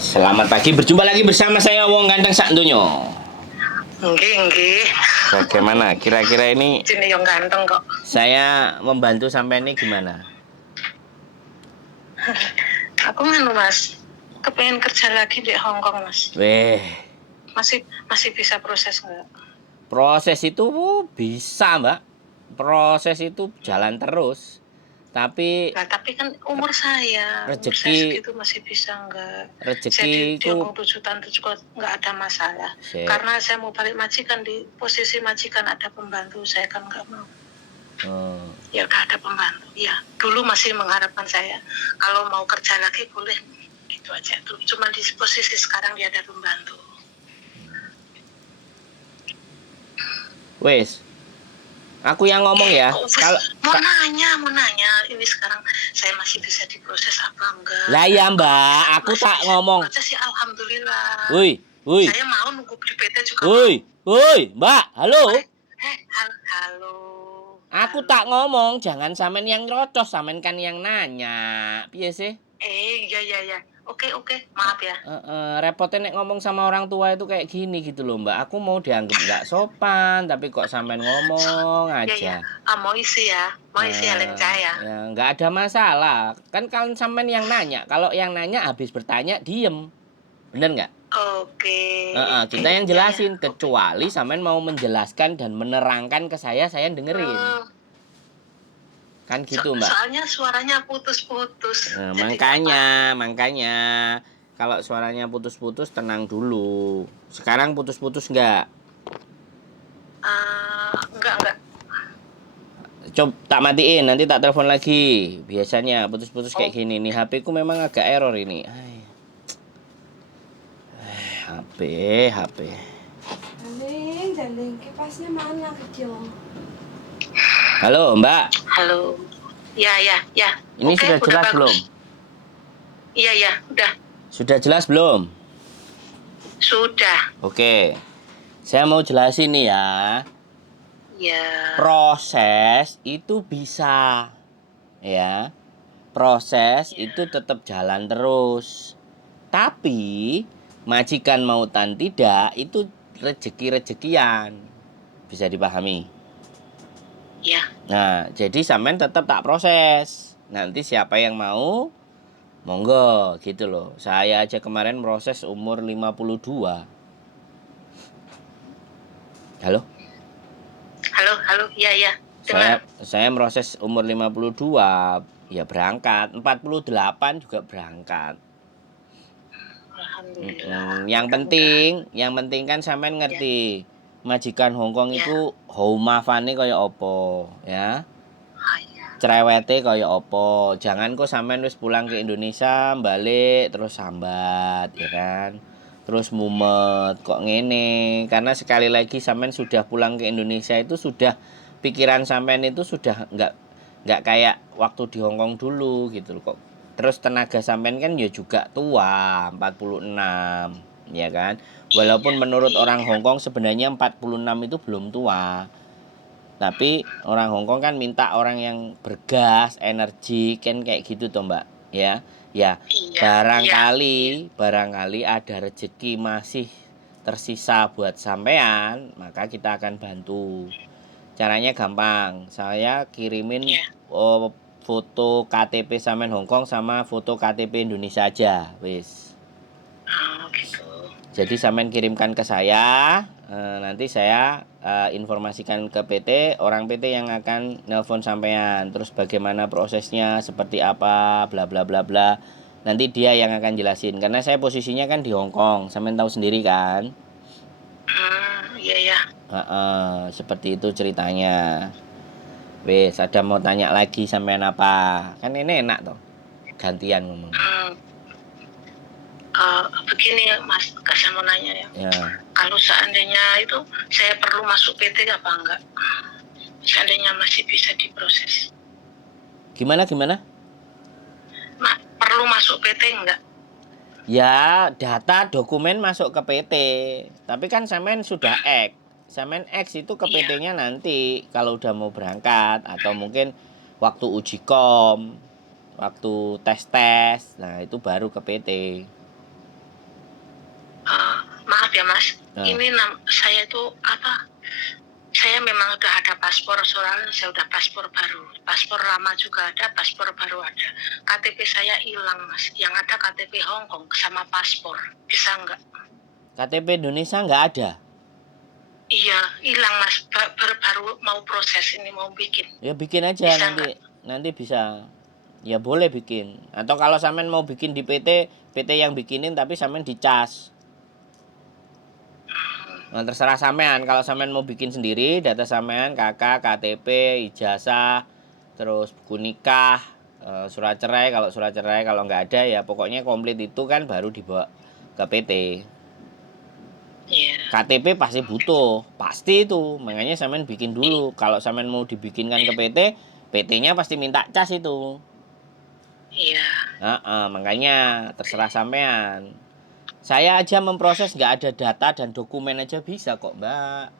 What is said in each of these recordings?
Selamat pagi, berjumpa lagi bersama saya Wong Ganteng Sak Donya. Nggih. Bagaimana? Kira-kira ini Jenenge yang ganteng kok. saya membantu sampai ini gimana? Aku nganu Mas, kepengen kerja lagi di Hong Kong Mas. Weh, Masih bisa proses nggak? proses itu bisa, Mbak. Proses itu jalan terus. Tapi Nah, tapi kan umur saya rezeki segitu masih bisa nggak? Saya di rezekiku Hong Kong 7 tahun itu juga nggak ada masalah. se Karena saya mau balik majikan, di posisi majikan ada pembantu, saya kan nggak mau. Ya udah ada pembantu. Ya, dulu masih mengharapkan saya kalau mau kerja lagi boleh, gitu aja tuh. Cuma di posisi sekarang dia ada pembantu. wes. Aku yang ngomong ya. Kalau mau nanya, ini sekarang saya masih bisa diproses apa enggak? lah ya Mbak, aku tak ngomong. Proses sih alhamdulillah. Woi, woi. Saya mau nunggu di PT juga. Woi, Mbak, halo. Halo. Aku tak ngomong, jangan sampean yang nyerocos, sampean kan yang nanya. Piye sih? Iya. Oke, maaf ya. Repotnya nek ngomong sama orang tua itu kayak gini gitu loh, Mbak. Aku mau dianggap nggak sopan, tapi kok sampean ngomong aja. Mau isi ya lencah ya. Ya nggak ada masalah. Kan kalian sampean yang nanya. Kalau yang nanya habis bertanya diem, bener nggak? Oke. Kita yang jelasin, kecuali sampean mau menjelaskan dan menerangkan ke saya dengerin. Kan gitu, Mbak. Soalnya suaranya putus-putus. Nah, makanya kalau suaranya putus-putus tenang dulu. Sekarang putus-putus nggak? Enggak. Coba tak matiin, nanti tak telepon lagi. Biasanya putus-putus kayak gini nih. HP ku memang agak error ini. HP. Jaling, kipasnya mana kecil? Halo, Mbak. Halo. Ya. Ini sudah jelas belum? Iya, udah. Sudah jelas belum? Sudah. Oke. Saya mau jelasin nih ya. Ya. Proses itu bisa. Ya. Proses itu tetap jalan terus. Tapi majikan mautan tidak, itu rezeki-rezekian. Bisa dipahami? Ya. Nah, jadi sampean tetap tak proses. Nanti siapa yang mau, monggo gitu loh. Saya aja kemarin proses umur 52. Halo. Ya. Saya proses umur 52, ya berangkat. 48 juga berangkat. Alhamdulillah. Yang penting kan sampean ngerti. Majikan Hongkong itu haumafane kaya apa, ya. Cerewete kaya apa. Jangan kok sampean wis pulang ke Indonesia, balik terus sambat, ya kan. Terus mumet kok ngene. Karena sekali lagi sampean sudah pulang ke Indonesia itu sudah pikiran sampean itu sudah nggak kayak waktu di Hongkong dulu gitu loh kok. Terus tenaga sampean kan ya juga tua, 46, ya kan. Walaupun menurut orang Hongkong sebenarnya 46 itu belum tua. Tapi orang Hongkong kan minta orang yang bergas, energi, kan kayak gitu toh, Mbak. Ya. Barangkali ada rezeki masih tersisa buat sampean, maka kita akan bantu. Caranya gampang. Saya kirimin foto KTP sampean Hongkong sama foto KTP Indonesia aja, wis. Gitu. Jadi sampean kirimkan ke saya, nanti saya informasikan ke PT, orang PT yang akan nelpon sampean. Terus bagaimana prosesnya, seperti apa, bla bla bla bla. Nanti dia yang akan jelasin. Karena saya posisinya kan di Hongkong, sampean tahu sendiri kan? Iya. Seperti itu ceritanya. Wes, ada mau tanya lagi sampean apa? Kan ini enak toh. Gantian ngomong. Begini Mas, saya mau nanya ya. Kalau seandainya itu saya perlu masuk PT apa enggak? Seandainya masih bisa diproses. Gimana? Perlu masuk PT enggak? Ya, data dokumen masuk ke PT. Tapi kan sampean sudah X. Sampean X itu ke PT-nya nanti kalau udah mau berangkat atau mungkin waktu uji kom, waktu tes. Nah, itu baru ke PT. maaf ya Mas. Nah. Ini saya itu saya memang udah ada paspor, soalnya saya udah paspor baru. Paspor lama juga ada, paspor baru ada. KTP saya hilang Mas. Yang ada KTP Hong Kong sama paspor. Bisa nggak? KTP Indonesia nggak ada? Iya, hilang Mas. Baru mau proses ini, mau bikin. Ya bikin aja, Bisa nanti bisa. Ya boleh bikin. Atau kalau sampean mau bikin di PT yang bikinin tapi sampean dicas. Nah, terserah sampean. Kalau sampean mau bikin sendiri, data sampean, KK, KTP, ijazah, terus buku nikah, surat cerai. Kalau surat cerai kalau nggak ada ya pokoknya komplit itu kan baru dibawa ke PT. Yeah. KTP pasti butuh, pasti itu. Makanya sampean bikin dulu. Kalau sampean mau dibikinkan ke PT, PT-nya pasti minta cas itu. Iya. Makanya terserah sampean. Saya aja memproses nggak ada data dan dokumen aja bisa kok Mbak.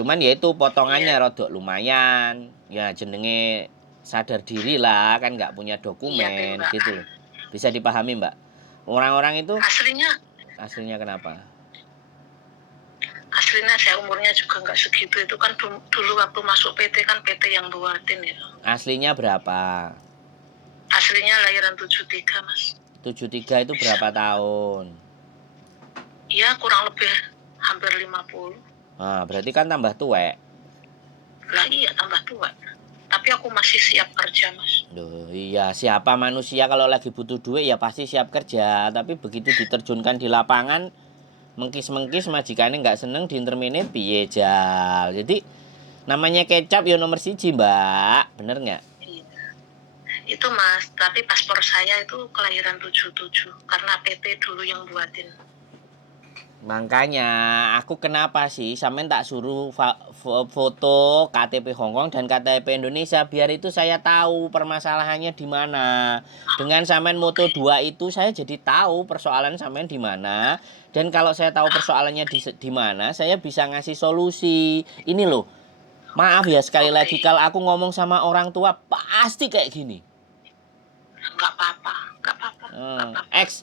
Cuman ya itu potongannya rodok lumayan. Ya jenenge sadar diri lah, kan nggak punya dokumen gitu loh. Bisa dipahami Mbak. Orang-orang itu aslinya kenapa? Aslinya saya umurnya juga nggak segitu. Itu kan dulu waktu masuk PT kan PT yang buatin ya. Aslinya berapa? Aslinya lahiran 73 Mas. 73 itu berapa tahun? Iya kurang lebih hampir 50. Nah, berarti kan tambah tua. Lah iya tambah tua. Tapi aku masih siap kerja Mas. Loh, iya, siapa manusia kalau lagi butuh duit ya pasti siap kerja. Tapi begitu diterjunkan di lapangan, mengkis-mengkis majikannya nggak seneng diinterminate piye jal. Jadi namanya kecap ya nomor 1 Mbak, bener nggak? Iya. Itu Mas, tapi paspor saya itu kelahiran 77 karena PT dulu yang buatin. Makanya aku kenapa sih sampean tak suruh foto KTP Hongkong dan KTP Indonesia biar itu saya tahu permasalahannya di mana. Dengan sampean moto 2 itu saya jadi tahu persoalan sampean di mana, dan kalau saya tahu persoalannya di mana, saya bisa ngasih solusi. Ini loh. Maaf ya sekali lagi kalau aku ngomong sama orang tua pasti kayak gini. Nggak apa-apa. Ex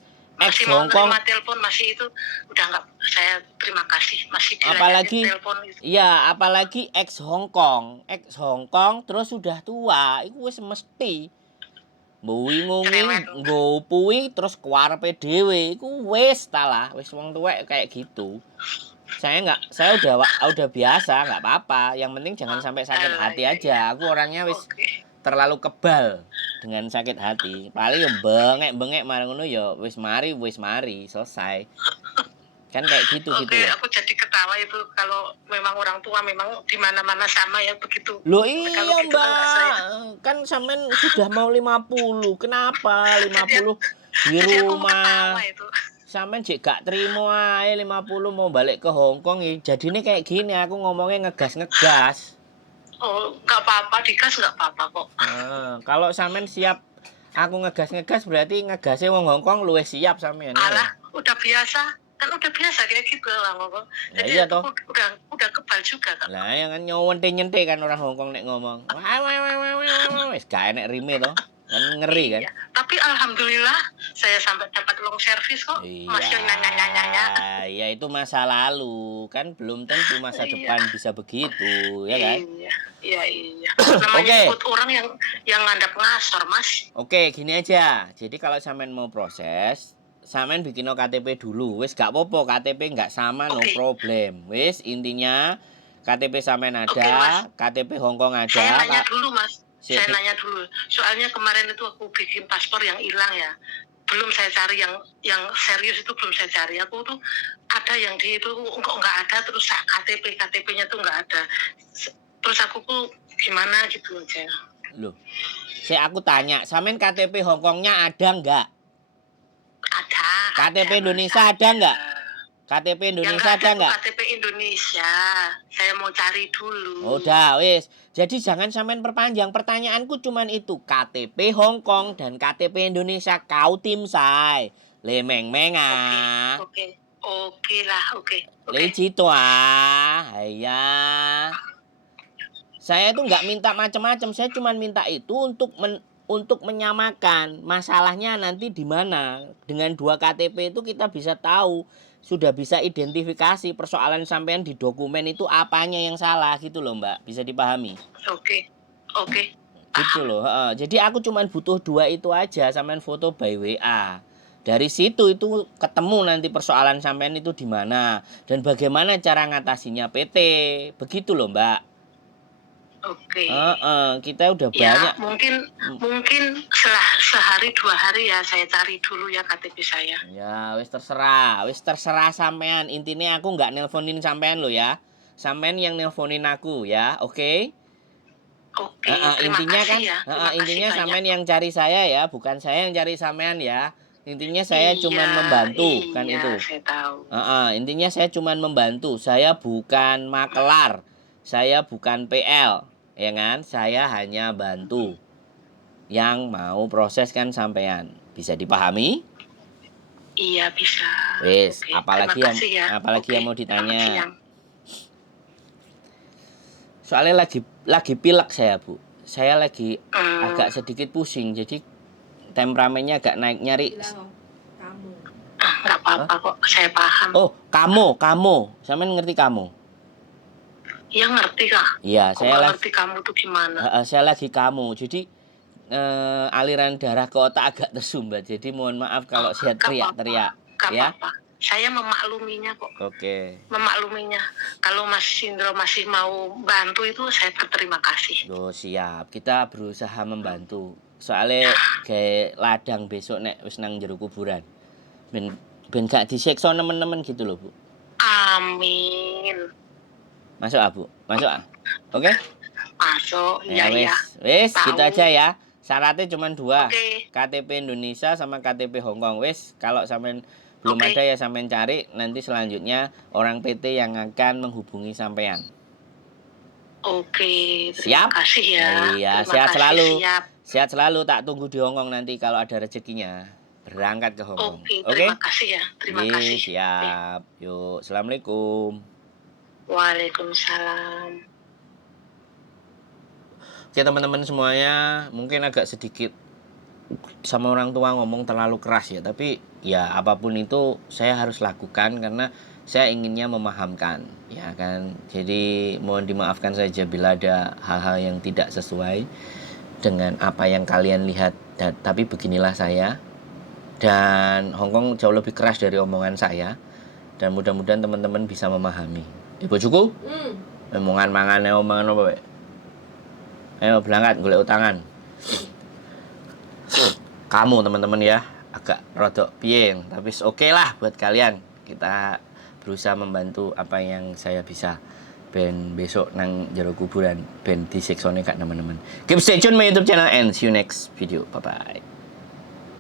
mau Hongkong telepon masih itu udah nggak, saya terima kasih masih apalagi telepon itu. Ya apalagi ex Hongkong terus sudah tua itu wis mesti ngowing ngopui terus kuarepe dhewe iku wis talah wis wong tuwek kayak gitu. Saya udah biasa, nggak apa-apa, yang penting jangan sampai sakit hati aja. Aku orangnya wis terlalu kebal dengan sakit hati. Paling ya bengek marang ngono ya wis mari selesai. Kan kayak gitu gitu loh. Aku jadi ketawa itu kalau memang orang tua memang di mana-mana sama ya begitu. Loh iya gitu, Mbak. Kan sampean sudah mau 50. Kenapa 50 di rumah? Sampean jek gak trimo ae 50 mau balik ke Hongkong ya. Jadine kayak gini aku ngomongnya ngegas. Oh, nggak apa-apa, digas nggak apa-apa kok. Kalau sampean siap aku ngegas berarti ngegasnya wong Hongkong luwih siap sampean. Alah, udah biasa. Kan udah biasa kayak gitu lah ngomong. Jadi iya toh. Udah kebal juga kan. Lah yang kan nyonte kan orang Hongkong nek ngomong. Wah, wis gak enek rime toh. Kan ngeri kan. Iya. Tapi alhamdulillah saya sampai dapat long service kok. Iya. Masih nanya-nanya. Ya itu masa lalu, kan belum tentu masa depan bisa begitu, ya kan? Iya. Namanya ikut orang yang nganggap ngasor, Mas. Oke, gini aja. Jadi kalau sampean mau proses, sampean bikin KTP dulu. Wis gak apa-apa, KTP nggak sama, no problem. Wis intinya KTP sampean ada, KTP Hongkong ada. Saya nanya dulu, Mas. Saya nanya dulu. Soalnya kemarin itu aku bikin paspor yang hilang ya. Belum saya cari yang serius itu belum saya cari. Aku tuh ada yang di itu nggak ada, terus KTP-nya tuh nggak ada. Terus aku tuh gimana gitu aja. Loh. Aku tanya, sampean KTP Hongkongnya ada nggak? Ada. KTP Indonesia ada nggak? KTP Indonesia ada nggak? KTP Indonesia. Saya mau cari dulu. Udah, wis. Jadi jangan sampean perpanjang. Pertanyaanku cuman itu. KTP Hongkong dan KTP Indonesia kau tim say. Lemeng-meng ah. Oke lah. Lecito ah. Saya tuh nggak minta macam-macam. Saya cuman minta itu untuk untuk menyamakan masalahnya nanti di mana. Dengan 2 KTP itu kita bisa tahu, sudah bisa identifikasi persoalan sampean di dokumen itu apanya yang salah gitu loh Mbak, bisa dipahami. Oke. Gitu loh. Jadi aku cuman butuh 2 itu aja, sampean foto by WA. Dari situ itu ketemu nanti persoalan sampean itu di mana dan bagaimana cara ngatasinya PT. Begitu loh Mbak. Oke. Kita udah Ya, banyak. mungkin setelah sehari 2 hari ya saya cari dulu ya KTP saya. Ya, wis terserah sampean. Intinya aku nggak nelponin sampean lo ya. Sampean yang nelponin aku ya, oke? Oke, terima Intinya kasih kan, ya. Terima intinya kasih sampean banyak. yang cari saya ya, bukan saya yang cari sampean ya. Intinya saya cuman membantu kan itu. Saya tahu. Intinya saya cuman membantu. Saya bukan makelar. Saya bukan PL, ya kan? Saya hanya bantu. Yang mau proses kan sampean. Bisa dipahami? Iya, bisa. Wes, Oke, apalagi terima kasih ya. yang mau Selamat ditanya. siang. Soalnya lagi pilek saya, Bu. Saya lagi agak sedikit pusing. Jadi temperamennya agak naik nyari. Bilang kamu. Nggak apa-apa kok, saya paham. Oh, kamu. Sampean ngerti kamu? Iya, ngerti Kak. Iya, saya ngerti kamu tuh gimana. saya lagi kamu. Jadi aliran darah ke otak agak tersumbat. Jadi mohon maaf kalau saya teriak-teriak. Ya. Apa-apa. Saya memakluminya kok. Oke. Memakluminya. Kalau Mas Indro masih mau bantu itu saya berterima kasih. Oh, siap. Kita berusaha membantu. Soalnya kayak ladang besok nek wis nang jero kuburan. Ben gak disiksa nemen-nemen gitu loh, Bu. Amin. Masuk, Bu? Masuk, Oke? Masuk. Ya, Iya. wis, Tahu. gitu aja ya. Syaratnya cuma 2. Oke. KTP Indonesia sama KTP Hong Kong. Wis, kalau sampean belum ada ya sampean cari, nanti selanjutnya orang PT yang akan menghubungi sampean. Oke, Siap? terima kasih ya. Iya, Terima sehat kasih, selalu. Siap. Sehat selalu, tak tunggu di Hong Kong nanti kalau ada rezekinya. Berangkat ke Hong Kong. Oke, terima kasih ya. Terima kasih. Siap. Yuk, Assalamualaikum. Waalaikumsalam. Oke teman-teman semuanya, mungkin agak sedikit sama orang tua ngomong terlalu keras ya, tapi ya apapun itu saya harus lakukan karena saya inginnya memahamkan, ya kan. Jadi mohon dimaafkan saja bila ada hal-hal yang tidak sesuai dengan apa yang kalian lihat, tapi beginilah saya. Dan Hongkong jauh lebih keras dari omongan saya, dan mudah-mudahan teman-teman bisa memahami. Ibu cukup? Omongan omongan apa, Pak? Ayo berangkat golek utangan. Kamu teman-teman ya agak rodok piye, tapi oke lah buat kalian. Kita berusaha membantu apa yang saya bisa. Ben besok nang jero kuburan ben disiksone kak teman-teman. Keep stay tune my YouTube channel and see you next video. Bye bye.